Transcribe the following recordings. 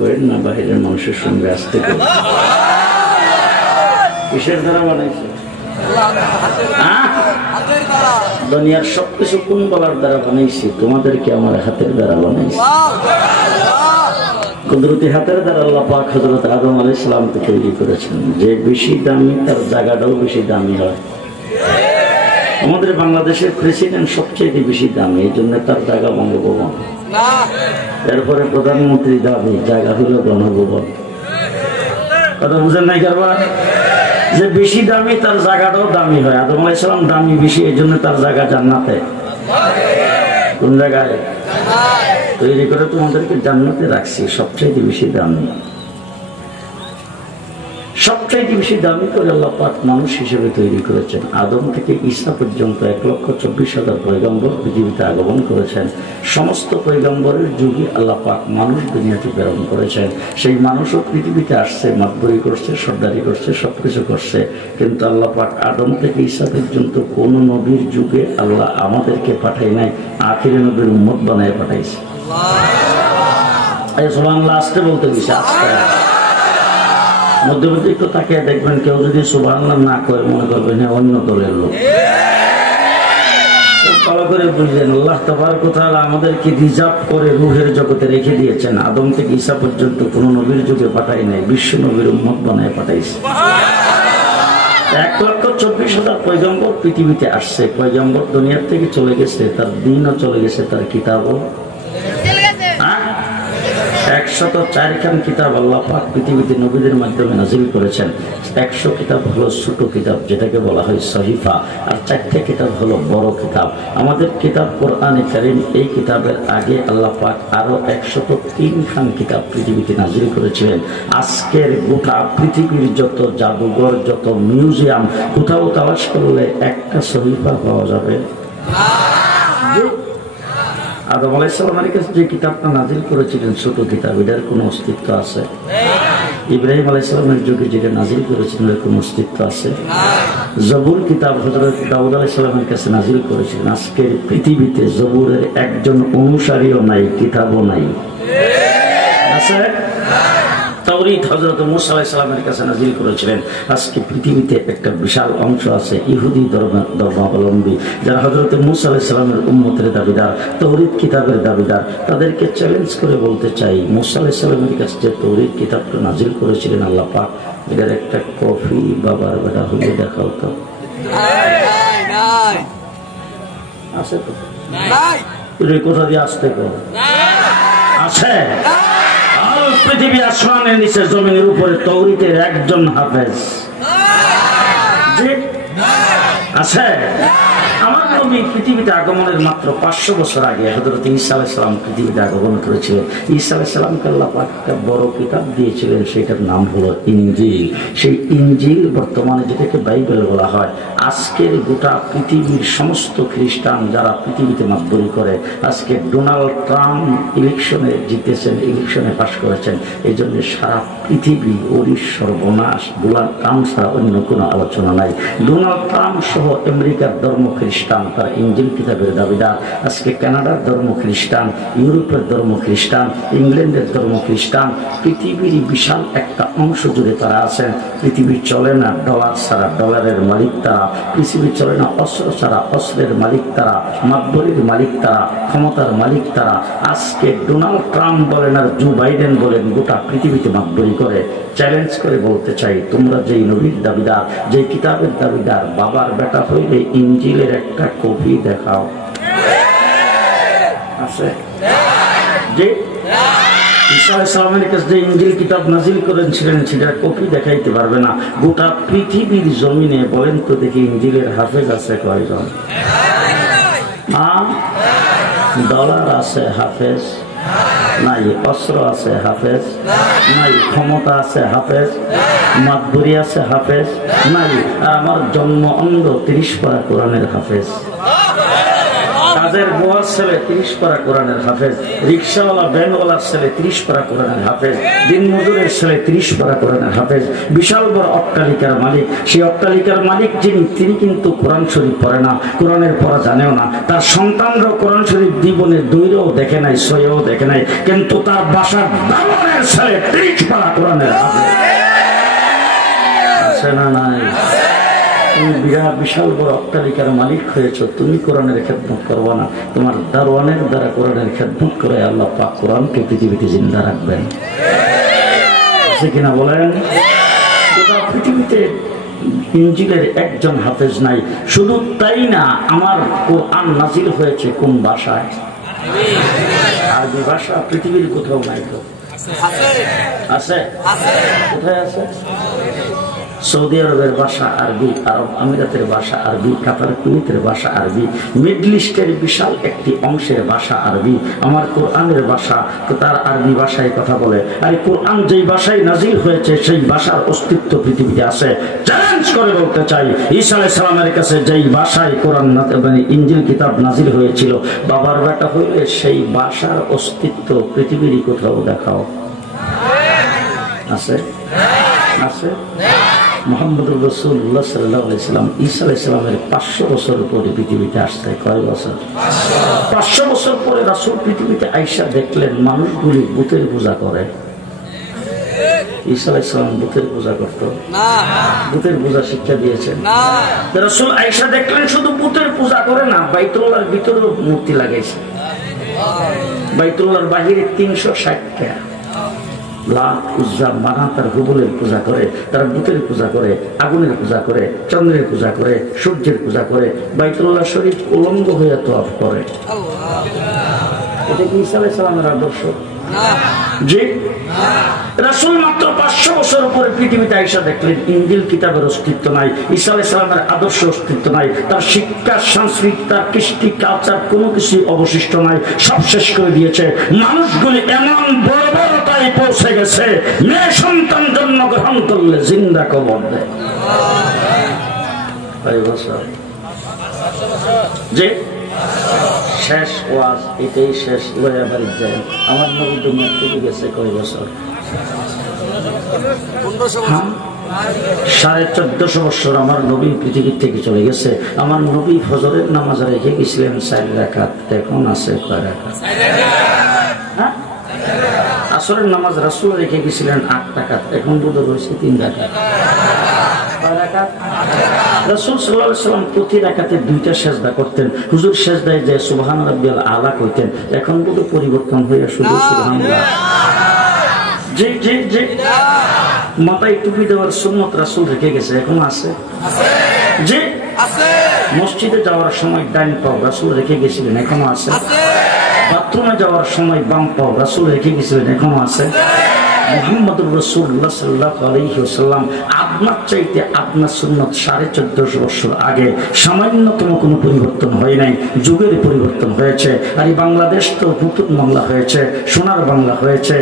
করেন না বাহিরের মানুষের সঙ্গে আসতে করেন? কিসের দ্বারা বানাইছে? দুনিয়ার সবকিছু কোন বলার দ্বারা বানাইছি? তোমাদেরকে আমার হাতের দ্বারা বানাইছি। কুদরতি হাতের দ্বারা আল্লাহ পাক হযরত আদম আলাইহিস সালামকে তৈরি করেছেন। যে বেশি দামি তার জায়গাটাও বেশি দামি হয়। আমাদের বাংলাদেশের প্রেসিডেন্ট সবচেয়ে বেশি দামি, এই জন্য তার জায়গা বঙ্গভবন। এরপরে প্রধানমন্ত্রী দাবি, জায়গা হলো গণভবন। কথা বুঝেন নাই কারবার? যে বেশি দামি তার জায়গাটাও দামি হয়। আদম আলাইহিস সালাম দামি বেশি, এই জন্য তার জায়গা জান্নাতে। কোন জায়গায় তৈরি করে তোমাদেরকে জান্নাতে রাখছি? সবচেয়ে বেশি দামি, সবচেয়ে বেশি দামি করে আল্লাহ পাক মানুষ হিসেবে তৈরি করেছেন। আদম থেকে ঈসা পর্যন্ত 1,24,000 পয়গম্বর পৃথিবীতে আগমন করেছেন। সমস্ত পয়গম্বরের যুগে আল্লাহ পাক মানুষ দুনিয়াতে প্রেরণ করেছেন। সেই মানুষও পৃথিবীতে আসছে, মাতবরি করছে, সর্দারি করছে, সবকিছু করছে। কিন্তু আল্লাহ পাক আদম থেকে ঈসা পর্যন্ত কোন নবীর যুগে আল্লাহ আমাদেরকে পাঠায় নাই, আখিরি নবীর উম্মত বানায় পাঠাইছে। সুবহানাল্লাহ আসতে বলতে দিছে, আসতে। মধ্যবর্তী একটু তাকিয়ে দেখবেন, কেউ যদি সুবহানাল্লাহ না করে মনে করবেন অন্য দলের লোক। ভালো করে বুঝলেন, আল্লাহ তাবারক ওয়া তাআলা আমাদেরকে রিজার্ভ করে রূহের জগতে রেখে দিয়েছেন। আদম থেকে ঈসা পর্যন্ত কোন নবীর যুগে পাঠাই নাই, বিশ্ব নবীর উম্মত বানায় পাঠাইছে। 1,24,000 পয়গম্বর পৃথিবীতে আসছে। পয়গম্বর দুনিয়ার থেকে চলে গেছে, তার দিনও চলে গেছে, তার কিতাবও। 104 খান কিতাব আল্লাহ পাক পৃথিবীতে নবীদের মাধ্যমে নাজিল করেছেন। 100 কিতাব হলো ছোট কিতাব, যেটাকে বলা হয় সহিফা, আর 4টা কিতাব হলো বড় কিতাব। আমাদের কিতাব কোরআনে কারীম, এই কিতাবের আগে আল্লাহ পাক আরো 103 খান কিতাব পৃথিবীতে নাজিল করেছিলেন। আজকের গোটা পৃথিবীর যত জাদুঘর, যত মিউজিয়াম, কোথাও তালাশ করলে একটা সহিফা পাওয়া যাবে। আদম আলাইহিস সালামের কাছে যে কিতাবটা নাজিল করেছিলেন ছোট কিতাব, এটার কোনো অস্তিত্ব আছে? ইব্রাহিম আলাইহিস সালামের যুগে যেটা নাজিল করেছিলেন এর কোনো অস্তিত্ব আছে? জবুর কিতাব হযরত দাউদ আলাইহিস সালামের কাছে নাজিল করেছিলেন। আজকের পৃথিবীতে জবুরের একজন অনুসারীও নাই, কিতাবও নাই। আছে? তাওরীত হযরত মুসা আলাইহিস সালামের কাছে নাজিল করেছিলেন। আজকে পৃথিবীতে একটা বিশাল অংশ আছে ইহুদি ধর্মাবলম্বী, যারা হযরত মুসা আলাইহিস সালামের উম্মতের দাবিদার, তাওরীত কিতাবের দাবিদার। তাদেরকে চ্যালেঞ্জ করে বলতে চাই, মুসা আলাইহিস সালামের কাছে যে তাওরীত কিতাবটা নাজিল করেছিলেন আল্লাহ পাক, এটার একটা কপি বাবার বেটা হয়ে দেখাও তো। আছে তো? কোথা দিয়ে আসতে কর আছে? পৃথিবী আসমানের নিচে জমিনের উপরে তাওরীতের একজন হাফেজ আছে? আমার নবী পৃথিবীতে আগমনের মাত্র 500 বছর আগে হযরত ঈসা আলাইহিস সালাম পৃথিবীতে আগমন করেছিলেন। ঈসা আলাইহিস সালামকে আল্লাহ পাক একটা বড় কিতাব দিয়েছিলেন, সেটার নাম হলো ইনজিল। সেই ইনজিল বর্তমানে যেটাকে বাইবেল বলা হয়। আজকের গোটা পৃথিবীর সমস্ত খ্রিস্টান যারা পৃথিবীতে মাতবরি করে, আজকে ডোনাল্ড ট্রাম্প ইলেকশনে জিতেছেন, ইলেকশনে পাশ করেছেন, এই জন্য সারা পৃথিবী ওরই সর্বনাশ। ডোনাল্ড ট্রাম্প ছাড়া অন্য কোনো আলোচনা নাই। ডোনাল্ড ট্রাম্প সহ আমেরিকার ধর্ম খ্রিস্টান, তারা ইনজিল কিতাবের দাবিদার। আজকে কানাডার ধর্ম খ্রিস্টান, ইউরোপের ধর্ম খ্রিস্টান, ইংল্যান্ডের ধর্ম খ্রিস্টান, পৃথিবীর বিশাল একটা অংশ জুড়ে তারা আছেন। পৃথিবী চলে না ডলার ছাড়া, ডলারের মালিক তারা। পৃথিবী চলে না অস্ত্র ছাড়া, অস্ত্রের মালিক তারা। মাতবরির মালিক তারা, ক্ষমতার মালিক তারা। আজকে ডোনাল্ড ট্রাম্প বলেন আর জো বাইডেন বলেন, গোটা পৃথিবীতে মাতবরি করে। চ্যালেঞ্জ করে বলতে চাই, তোমরা যেই নবীর দাবিদার, যেই কিতাবের দাবিদার, বাবার বেটা হইলে ইনজিলের একটা কপি দেখাও। আছে? যে ঈসা আলাইহিস সালামের কাছে যে ইনজিল কিতাব নাজিল করেছিলেন সেটার কপি দেখাইতে পারবে না। গোটা পৃথিবীর জমিনে বলেন তো দেখি ইনজিলের হাফেজ আছে কয়জন? ডলার আছে হাফেজ নাই, অস্ত্র আছে হাফেজ নাই, ক্ষমতা আছে হাফেজ, মাতবরি আছে হাফেজ নাই। আর আমার জন্ম অন্ধ 30 পারা কোরআনের হাফেজ। কাজের বুয়ার ছেলে 30 পারা কোরআনের হাফেজ, রিক্সাওয়ালা ভ্যানওয়ালার ছেলে 30 পারা কোরআনের হাফেজ, দিন মজুরের ছেলে 30 পারা কোরআনের হাফেজ, বিশাল বড় অট্টালিকার মালিক। সেই অট্টালিকার মালিক তিনি কিন্তু কোরআন শরীফ পড়ে না, কোরআনের পড়া জানেও না। তার সন্তানরাও কোরআন শরীফ জীবনে দৈরেও দেখে নাই, সয়েও দেখে নাই, কিন্তু তার বাসার দারোয়ানের ছেলে 30 পারা কোরআনের হাফেজ। আছে না নাই? তুমি বিশাল বড় অট্টালিকার মালিক হয়েছ, তুমি কোরআনের খেদমত করবা না, তোমার দারোয়ানের দ্বারা কোরআনের খেদমত করে আল্লাহ পাক কোরআনকে পৃথিবীতে জিন্দা রাখবেন। আছে কিনা বলেন? পৃথিবীতে ইনজিলের একজন হাফেজ নাই। শুধু তাই না, আমার কোরআন নাজিল হয়েছে কোন ভাষায়? আরবি ভাষা। পৃথিবীর কোথাও নাই। তো আছে? কোথায় আছে? সৌদি আরবের ভাষা আরবি, আরব আমিরাতের ভাষা আরবি, কাতার কুয়েতের ভাষা আরবি, মিডল ইস্টের বিশাল একটি অংশের ভাষা আরবি। আমার কোরআনের ভাষা তার আরবি ভাষায় কথা বলে। আর কোরআন যেই ভাষায় নাজিল হয়েছে সেই ভাষার অস্তিত্ব পৃথিবীতে আছে। চ্যালেঞ্জ করে বলতে চাই, ঈসা আলাইহিস সালামের কাছে যেই ভাষায় কোরআন ইনজিল কিতাব নাজিল হয়েছিল, বাবার বেটা হইলে সেই ভাষার অস্তিত্ব পৃথিবীর কোথাও দেখাও আছে? আছে? মুহাম্মদুর রাসূলুল্লাহ সাল্লাল্লাহু আলাইহি সাল্লাম ঈসা আলাইহিস সালামের 500 বছর পরে পৃথিবীতে আসছে। কয় বছর? 500 বছর পরে রাসূল পৃথিবীতে আইসা দেখলেন মানুষগুলি বুতের পূজা করে। ঈসা আলাইহিস সালাম বুতের পূজা করতো না? বুতের পূজা শিক্ষা দিয়েছেন না? রাসূল আইসা দেখলেন শুধু বুতের পূজা করে না, বাইতুল্লাহর ভিতরেও মূর্তি লাগাইছে। বাইতুল্লাহর বাহিরে 360টা লাত, উজ্জা, মানাত আর হুবলের পূজা করে, তারা বুতের পূজা করে, আগুনের পূজা করে, চন্দ্রের পূজা করে, সূর্যের পূজা করে, বাইতুল্লাহ শরীফ উলঙ্গ হয়ে তওয়াফ করে। এটা কি ঈসা আলাইহিস সালামের আদর্শ? জি। রাসূল মাত্র 500 বছর পরে পৃথিবীতে আইসা দেখলেন ইনজিল কিতাবের অস্তিত্ব নাই, ঈসা আলাইহিস সালামের আদর্শ অস্তিত্ব নাই, তার শিক্ষা, সংস্কৃতি, তার কৃষ্টি, কালচার কোনো কিছু অবশিষ্ট নাই, সব শেষ করে দিয়েছে। মানুষগুলি এমন বর্বরতায় পৌঁছে গেছে, মেয়ে সন্তান জন্মগ্রহণ করলে জিন্দা কবর দেয়। জি, শেষ ওয়াজ এটাই শেষ। আমার নবী দুনিয়া থেকে গেছে কয় বছর? 1450 বছর আমার নবী পৃথিবীর থেকে চলে গেছে। আমার নবী ফজরের নামাজ রেখে গেছিলেন 4 রাকাত, এখন আছে কয় রাকাত? আসরের নামাজ রাসূল রেখে গেছিলেন 8 রাকাত, এখন বোধ রয়েছে 3 রাকাত। রাসূল সাল্লাল্লাহু আলাইহি ওয়াসাল্লাম প্রতি রাকাতে 2টা সিজদা করতেন। হুজুর সিজদায় যে সুবহান রাব্বিয়াল আলা কইতেন, এখন বোধ পরিবর্তন হয়ে শুধু সুবহানাল্লাহ। জি জি জি। মাথায় টুপি দেওয়ার সুন্নত রাসূল রেখে গেছে, এখন আছে? জি আছে। মসজিদে যাওয়ার সময় ডান পাও রাসূল রেখে গেছিলেন, এখনো আছে? বাথরুমে যাওয়ার সময় বাম পাও রাসূল রেখে গেছিলেন, এখনো আছে? মুহাম্মদুর রাসূলুল্লাহ সাল্লাল্লাহু আলাইহি ওয়াসাল্লাম আপনার চাইতে আপনার সুন্নাত 1450 বছর আগে সামান্যতম কোনো পরিবর্তন হয় নাই, যুগের পরিবর্তন হয়েছে। আর এই বাংলাদেশ তো নতুন বাংলা হয়েছে, সোনার বাংলা হয়েছে,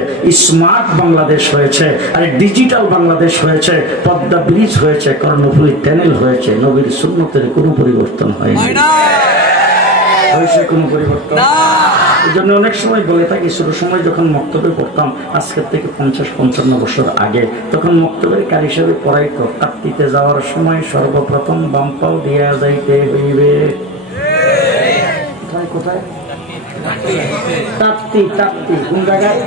স্মার্ট বাংলাদেশ হয়েছে, আর ডিজিটাল বাংলাদেশ হয়েছে, পদ্মা ব্রিজ হয়েছে, কর্ণফুলী টানেল হয়েছে। নবীর সুন্নতের কোনো পরিবর্তন হয়নি, হয়েছে কোনো পরিবর্তন? এই জন্য অনেক সময় বলে থাকি, ছোট সময় যখন মক্তবে পড়তাম, আজকের থেকে 50-55 বছর আগে, তখন মক্তবের কারি হিসেবে পড়াইতো, কাপ্তিতে যাওয়ার সময় সর্বপ্রথম বাম পাও দিয়া যাইতে হইবে। কোথায় কোথায়? তাপ্তি। তাপ্তি কোন জায়গায়?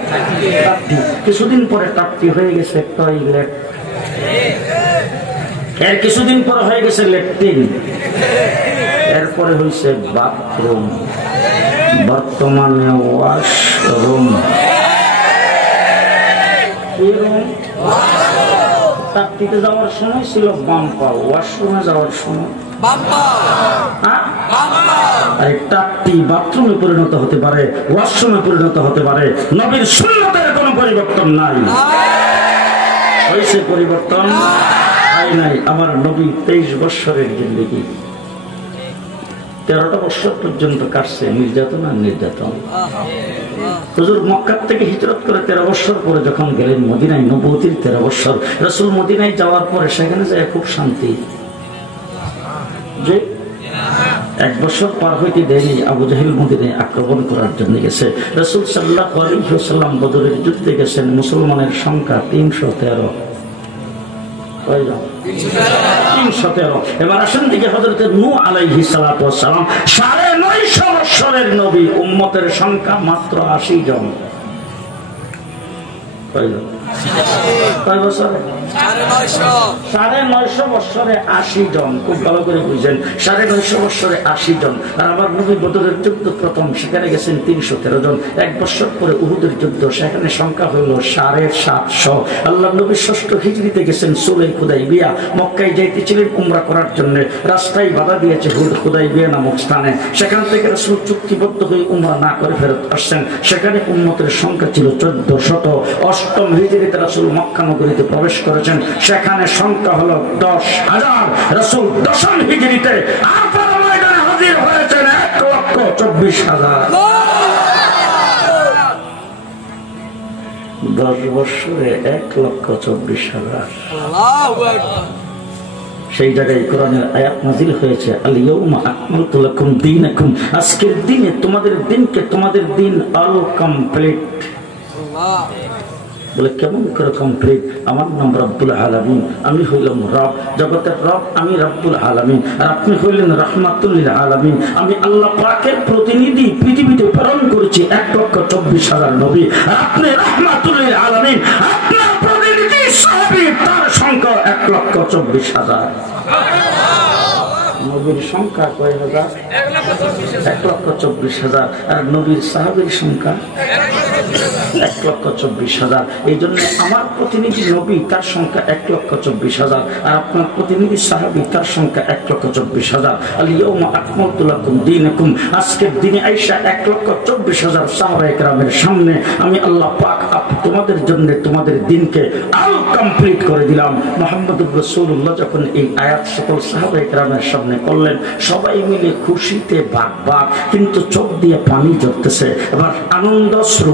তাপ্তি। কিছুদিন পরে তাপ্তি হয়ে গেছে টয়লেট, এর কিছুদিন পরে হয়ে গেছে ল্যাট্রিন, এরপরে হয়েছে বাথরুম, বর্তমানে ওয়াশরুম। তাপ্তিতে যাওয়ার সময় ছিল বাম পাও, ওয়াশরুমে যাওয়ার সময় বাম পাও। আর তাপ্তি বাথরুমে পরিণত হতে পারে, ওয়াশরুমে পরিণত হতে পারে। নবীর সুন্নতের কোনো পরিবর্তন নাই, হয়েছে পরিবর্তন হয় নাই। আমার নবী 23 বছরের জিন্দেগি 13টা বছর পর্যন্ত কাটছে নির্যাতন আর নির্যাতন। হুজুর মক্কা থেকে হিজরত করে 13 বছর পরে যখন গেলেন মদিনায়, নবুয়তির 13 বছর, রাসূল মদিনায় যাওয়ার পরে সেখানে যায় খুব শান্তি। যে 1 বছর পার হইতে দেরি আবু জাহেল মদিনায় আক্রমণ করার জন্য গেছে। রাসূল সাল্লাল্লাহু আলাইহি ওয়াসাল্লাম বদরের যুদ্ধে গেছেন, মুসলমানের সংখ্যা 313। 313। এবার আসেন দিকে হযরত নূহ আলাইহিস সালাতু ওয়াস সালাম 950 বছরের নবী, উম্মতের সংখ্যা মাত্র 80 জন। কয় বছরে? 950 বছরে 80 জন। খুব ভালো করে বুঝছেন, 950 বছরে 80 জন। আর আমার নবী বদরের যুদ্ধ প্রথম, সেখানে গেছেন 313 জন। 1 বছর পরে উহুদের যুদ্ধ, সেখানে সংখ্যা হইল 750। আল্লাহ নবী 6ষ্ঠ হিজরিতে গেছেন সুলহ হুদাইবিয়া, মক্কায় যাইতেছিলেন উমরা করার জন্য, রাস্তায় বাধা দিয়েছে হুদাইবিয়া নামক স্থানে। সেখান থেকে রাসূল চুক্তিবদ্ধ হয়ে উমরা না করে ফেরত আসছেন। সেখানে উম্মতের সংখ্যা ছিল 1400। 8ম হিজরিতে রাসূল মক্কা নগরীতে প্রবেশ করেছেন, সেখানে সংখ্যা হলো 10,000। রাসূল 10ম হিজরিতে আরাফার ময়দানে হাজির হয়েছেন 1,24,000। 10 বছরে 1,24,000। সেই জায়গায় কোরআনের আয়াত নাযিল হয়েছে, আল ইয়াউমা আকমালতু লাকুম দীনাকুম, আজকের দিনে তোমাদের দিনকে, তোমাদের দিন অল কমপ্লিট। বলে কেমন করে কমপ্লিট? আমার নাম রব্বুল আলামিন, আমি হইলাম রব, জগতের রব আমি রব্বুল আলামিন, আর আপনি হইলেন রাহমাতুল লিল আলামিন। আমি আল্লাহ পাকের প্রতিনিধি পৃথিবীতে প্রেরণ করেছি 1,24,000 নবী, আর আপনি রাহমাতুল লিল আলামিন, আপনার প্রতিনিধি সাহাবী তার সংখ্যা 1,24,000। নবীর সংখ্যা কয় হাজার? 1,24,000। আর নবীর সাহাবীর সংখ্যা 1,24,000। এই জন্য আমার প্রতিনিধি নবী, তার সংখ্যা 1,24,000, আর আপনার প্রতিনিধি সাহাবী, তার সংখ্যা 1,24,000। আল ইয়াউমা আকমালতু লাকুম দীনাকুম, আজকের দিনে আইসা 1,24,000 সাহাবায়ে কেরামের সামনে আমি আল্লাহ পাক তোমাদের জন্য তোমাদের দিনকে আল কমপ্লিট করে দিলাম। মুহাম্মদুর রাসূলুল্লাহ যখন এই আয়াত সকল সাহাবায়ে কেরামের সামনে করলেন, সবাই মিলে খুশিতে বাক, কিন্তু চোখ দিয়ে পানি ঝরতেছে। এবার আনন্দশ্রু,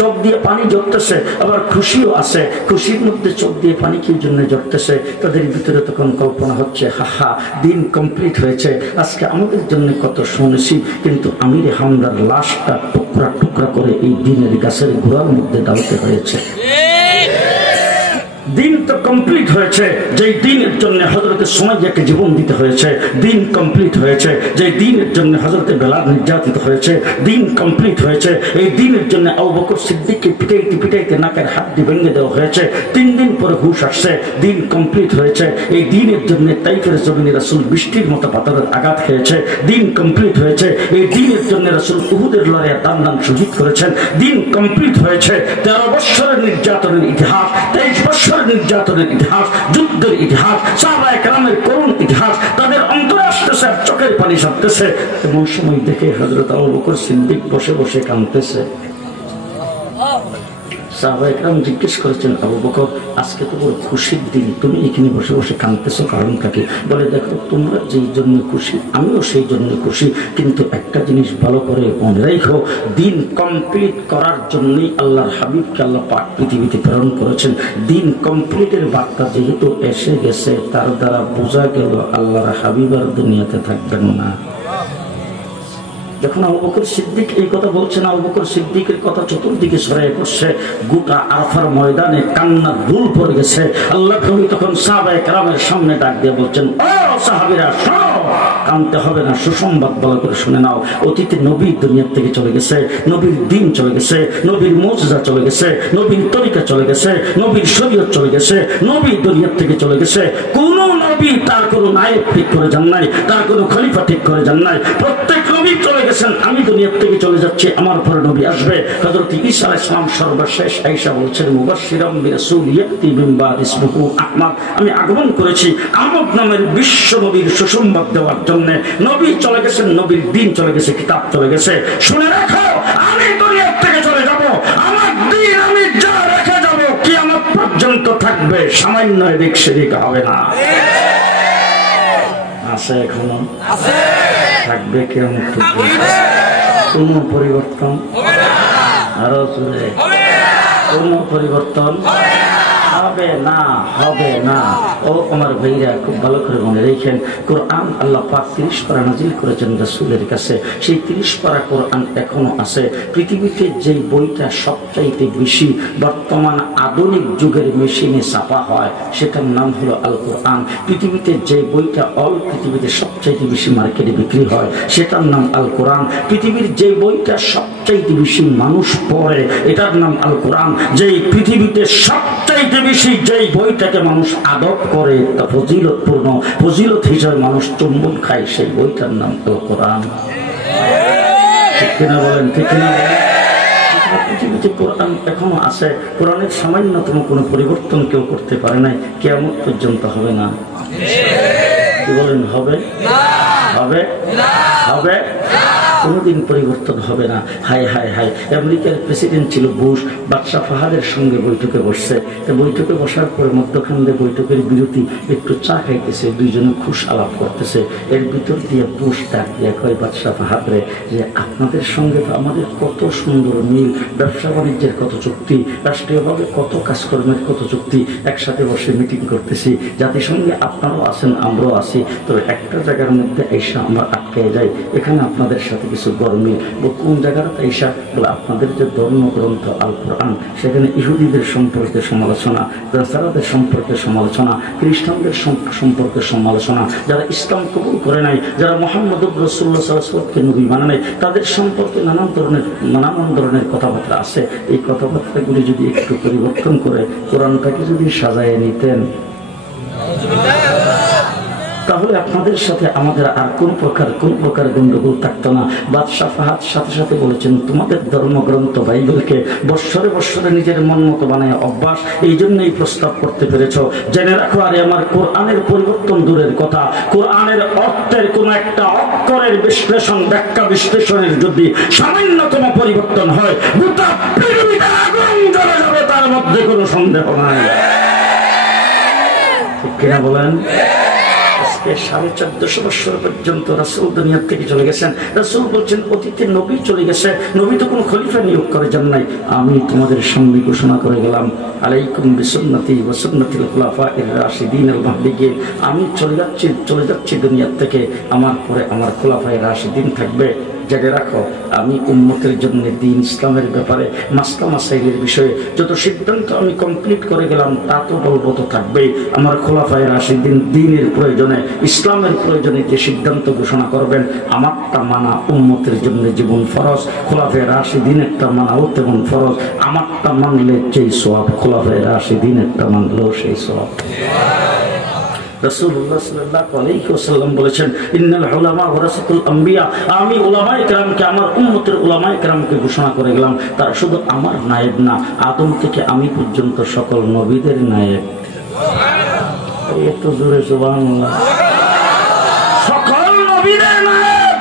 চোখ দিয়ে পানি ঝরতেছে, আবার খুশিও আছে। খুশির মধ্যে চোখ দিয়ে পানি কি জন্য ঝরতেছে? তাদের ভিতরে তখন কল্পনা হচ্ছে, হা দিন কমপ্লিট হয়েছে, আজকে আমাদের জন্য কত সুনসিব। কিন্তু আমির হামদার লাশটা টুকরা টুকরা করে এই দিনের গাছের গোড়ার মধ্যে ডালতে হয়েছে। দিন তো কমপ্লিট হয়েছে, যে দিনের জন্য হযরত সুমাইয়াকে জীবন দিতে হয়েছে। দিন কমপ্লিট হয়েছে, যে দিনের জন্য হযরত বেলাল নির্যাতিত হয়েছে। দিন কমপ্লিট হয়েছে, এই দিনের জন্য আবু বকর সিদ্দিককে পিটাইতে নাকের হাড্ডি ভেঙে দেওয়া হয়েছে। 3 দিন পরে হুঁশ আসছে। দিন কমপ্লিট হয়েছে, এই দিনের জন্য তাইফের জমিনে রাসূল বৃষ্টির মতো পাথরের আঘাত খেয়েছে। দিন কমপ্লিট হয়েছে, এই দিনের জন্য রাসূল উহুদের লড়াইয়ে দান শহীদ করেছেন। দিন কমপ্লিট হয়েছে, 13 বছরের নির্যাতনের ইতিহাস, 23 বছর নির্যাতনের ইতিহাস, যুদ্ধের ইতিহাস, সাহাবায়ে কেরামের করুণ ইতিহাস, তাদের অন্তরে আসতেছে, চোখের পানি ছাড়তেছে। এমন সময় দেখে হযরত আবু বকর সিদ্দিক বসে বসে কাঁদতেছে। সাহাবায়ে কেরাম জিজ্ঞেস করেছেন, আবু বকর আজকে তো বড় খুশির দিন, তুমি এখানে বসে বসে কাঁদতেছো, কারণটা কি? বলে দেখো, তোমরা যেই জন্য খুশি আমিও সেই জন্য খুশি, কিন্তু একটা জিনিস ভালো করে মনে রাখো, দিন কমপ্লিট করার জন্যই আল্লাহর হাবিবকে আল্লাহ পাক পৃথিবীতে প্রেরণ করেছেন। দিন কমপ্লিটের বার্তা যেহেতু এসে গেছে, তার দ্বারা বোঝা গেল আল্লাহর হাবিব আর দুনিয়াতে থাকবেন না। যখন আবু বকর সিদ্দিক এই কথা বলছেন, আবু বকর সিদ্দিকের কথা চতুর্দিকে ছড়িয়ে পড়ছে, গোটা আরাফার ময়দানে কান্নার দুল পড়ে গেছে। আল্লাহ নবী তখন সাহাবায়ে কেরামের সামনে ডাক দিয়ে বলছেন, ও সাহাবীরা শোনো, কাঁদতে হবে না, সুসংবাদ ভালো করে শুনে নাও। অতীতে নবী দুনিয়ার থেকে চলে গেছে, নবীর দিন চলে গেছে, নবীর মুজিজা চলে গেছে, নবীর তরিকা চলে গেছে, নবীর শরীয়ত চলে গেছে, নবী দুনিয়ার থেকে চলে গেছে। কোন নবী তার কোন নায়েব ঠিক করে যান নাই, তার কোন খলিফা ঠিক করে যান নাই। প্রত্যেক নবী চলে গেছেন, আমি দুনিয়ার থেকে চলে যাচ্ছি, আমার পরে নবী আসবে। হযরত ঈসা আলাইহিস সালাম সর্বশেষ আয়েশা বলছেন, মুবাশশিরাম বিরাসূল ইয়াতি মিন বাদি ইসমুহু আহমদ, আমি আগমন করেছি আহমদ নামের বিশ্ব নবীর সুসংবাদ দেওয়ার জন্য। নবী চলে গেছেন, নবীর দিন চলে গেছে, কিতাব চলে গেছে। শুনে রাখো, আমি দুনিয়ার থেকে চলে যাব, আমার দিন আমি যা রেখে যাব কিয়ামত পর্যন্ত থাকবে, সামান্য এদিক সেদিক হবে না। আছে এখনো আছে, থাকবে কিয়ামত পর্যন্ত, কোন পরিবর্তন হবে না, আরো চলে কোন পরিবর্তন হবে না। হবে না, হবে না। ও আমার ভাইরা খুব ভালো করে মনে রেখেন, কোরআন আল্লাহ পাক 30 পারা নাজিল করেছেন রাসূলের কাছে। সেই 30 পারা কোরআন এখনো আছে। পৃথিবীতে যে বইটা সবচাইতে বেশি বর্তমান আধুনিক যুগের মেশিনে ছাপা হয় সেটার নাম হলো আল কোরআন। পৃথিবীতে যে বইটা অল পৃথিবীতে সবচাইতে বেশি মার্কেটে বিক্রি হয় সেটার নাম আল কোরআন। পৃথিবীর যে বইটা সবচাইতে বেশি মানুষ পড়ে এটার নাম আল কোরআন। যেই পৃথিবীতে সবচাইতে বেশি যেই বইটাকে মানুষ আদব করে, তা ফজিলতপূর্ণ, ফজিলত হিসেবে মানুষ চুম্বন খায়, সেই বইটার নাম আল কোরআন। ঠিক কিনা বলেন? ঠিক কিনা বলেন? পৃথিবীতে কোরআন এখনো আছে। কোরআনের সামান্যতম কোনো পরিবর্তন কেউ করতে পারে নাই, কিয়ামত পর্যন্ত হবে না। কি বলেন? হবে? হবে? হবে? কোনোদিন পরিবর্তন হবে না। হায় হায় হায়, আমেরিকার প্রেসিডেন্ট ছিল বুশ, বাদশাহ ফাহাদের সঙ্গে বৈঠকে বসছে। বৈঠকে বসার পরে মধ্যখানে বৈঠকের বিরতি একটু চা খাইতেছে, দুইজনে খুশ আলাপ করতেছে। এর ভিতর দিয়ে বুশ ডাক দিয়ে কয় বাদশাহ ফাহাদরে যে আপনাদের সঙ্গে তো আমাদের কত সুন্দর মিল, ব্যবসা বাণিজ্যের কত চুক্তি, রাষ্ট্রীয়ভাবে কত কাজকর্মের কত চুক্তি, একসাথে বসে মিটিং করতেছি, জাতিসংঘে আপনারাও আছেন আমরাও আছি, তো একটা জায়গার মধ্যে এসা আমরা আটকে যাই, এখানে আপনাদের সাথে কিছু গরমিল। কোন জায়গাটা এসা বলে আপনাদের যে ধর্মগ্রন্থ আল কোরআন, সেখানে ইহুদিদের সম্পর্কে সমালোচনা, নাসারাদের সম্পর্কে সমালোচনা, খ্রিস্টানদের সম্পর্কে সমালোচনা, যারা ইসলাম কবুল করে নাই, যারা মুহাম্মদুর রাসূলুল্লাহ সাল্লাল্লাহু আলাইহি ওয়াসাল্লামকে নবী মানে নাই, তাদের সম্পর্কে নানান ধরনের কথাবার্তা আছে। এই কথাবার্তাগুলি যদি একটু পরিবর্তন করে কোরআনটাকে যদি সাজায় নিতেন, তাহলে আপনাদের সাথে আমাদের আর কোন প্রকার গন্ডগোল থাকতো না। বাদশাহ ফাহাদ সাথে সাথে বলেছেন, তোমাদের ধর্মগ্রন্থ বাইবেলকে বৎসরে বৎসরে নিজের মন মতো বানায় অভ্যাস, এই জন্যই প্রস্তাব করতে পেরেছ। জেনে রাখো, আরে আমার কোরআনের পরিবর্তন দূরের কথা, কোরআনের অর্থের কোন একটা অক্ষরের বিশ্লেষণ, ব্যাখ্যা বিশ্লেষণের যদি সামান্যতম পরিবর্তন হয়, গোটা পৃথিবীতে আগুন জ্বলে যাবে, তার মধ্যে কোনো সন্দেহ নাই। ঠিক কিনা বলেন? 1450 বছর পর্যন্ত রাসূল দুনিয়া থেকে চলে গেছেন। রাসূল বলছেন, অতীতে নবী চলে গেছে, নবী তো কোনো খলিফা নিয়োগ করে যান নাই, আমি তোমাদের সামনে ঘোষণা করে গেলাম, আলাইকুম বিসুন্নতি ওয়া সুন্নাতিল খুলাফায়ে রাশিদিনিল মাহদিয়্যিন। আমি চলে যাচ্ছি দুনিয়া থেকে, আমার পরে আমার খুলাফায়ে রাশিদিন থাকবে। জেনে রাখো, আমি উম্মতের জন্য দিন ইসলামের ব্যাপারে মাসলা মাসাইলের বিষয়ে যত সিদ্ধান্ত আমি কমপ্লিট করে গেলাম, তা তো বলবো তো থাকবেই। আমার খোলাফায়ে রাশিদিন দিনের প্রয়োজনে, ইসলামের প্রয়োজনে যে সিদ্ধান্ত ঘোষণা করবেন, আমারটা মানা উম্মতের জন্য জীবন ফরজ, খোলাফায়ে রাশিদিনেরটা মানাও তেমন ফরজ। আমারটা মানলে যেই সওয়াব, খোলাফায়ে রাশিদিনেরটা মানলেও সেই সওয়াব। রাসূলুল্লাহ সাল্লাল্লাহু আলাইহি ওয়াসাল্লাম বলেছেন, ইন্নাল উলামা ওয়ারাসাতুল আম্বিয়া। আমি উলামায়ে কেরামকে, আমার উম্মতের উলামায়ে কেরামকে ঘোষণা করে গেলাম, তারা শুধু আমার নায়েব না, আদম থেকে আমি পর্যন্ত সকল নবীদের নায়েব। একটু জোরে সুবহানাল্লাহ। সকল নবীদের নায়েব।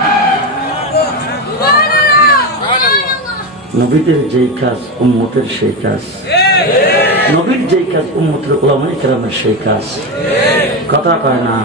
নবীদের যেই কাজ উম্মতের সেই কাজ, নবীর যেই কাজ উম্মতের উলামায়ে কেরামের সেই কাজ। কথা কয় না?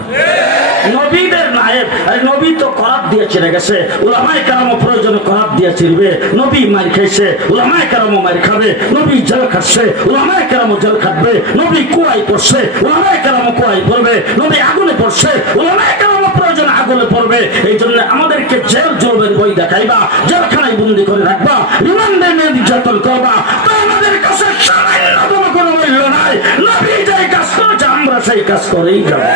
নবীদের নায়েব। নবী তো করাত দিয়ে ছেড়ে গেছে, উলামায়ে কেরামও প্রয়োজনে করাত দিয়ে ছিড়বে। নবী মার খাইছে, উলামায়ে কেরামও মার খাবে। নবী জেল খাচ্ছে, উলামায়ে কেরামও জেল খাটবে। নবী কুয়ায় পড়ছে, উলামায়ে কেরামও কুয়ায় পড়বে। নবী আগুনে পড়ছে, উলামায়ে কেরামও প্রয়োজনে আগুনে পড়বে। এই জন্য আমাদেরকে জেল জলবের বই দেখাইবা, জেলখানায় বন্দি করে রাখবা, রিমান্ডে নির্যাতন করবা, তো আমাদের কাছে সামান্যতম কোনো মূল্য নাই। নবী যেই কাজ করেছে আমরা সেই কাজ করেই যাবো।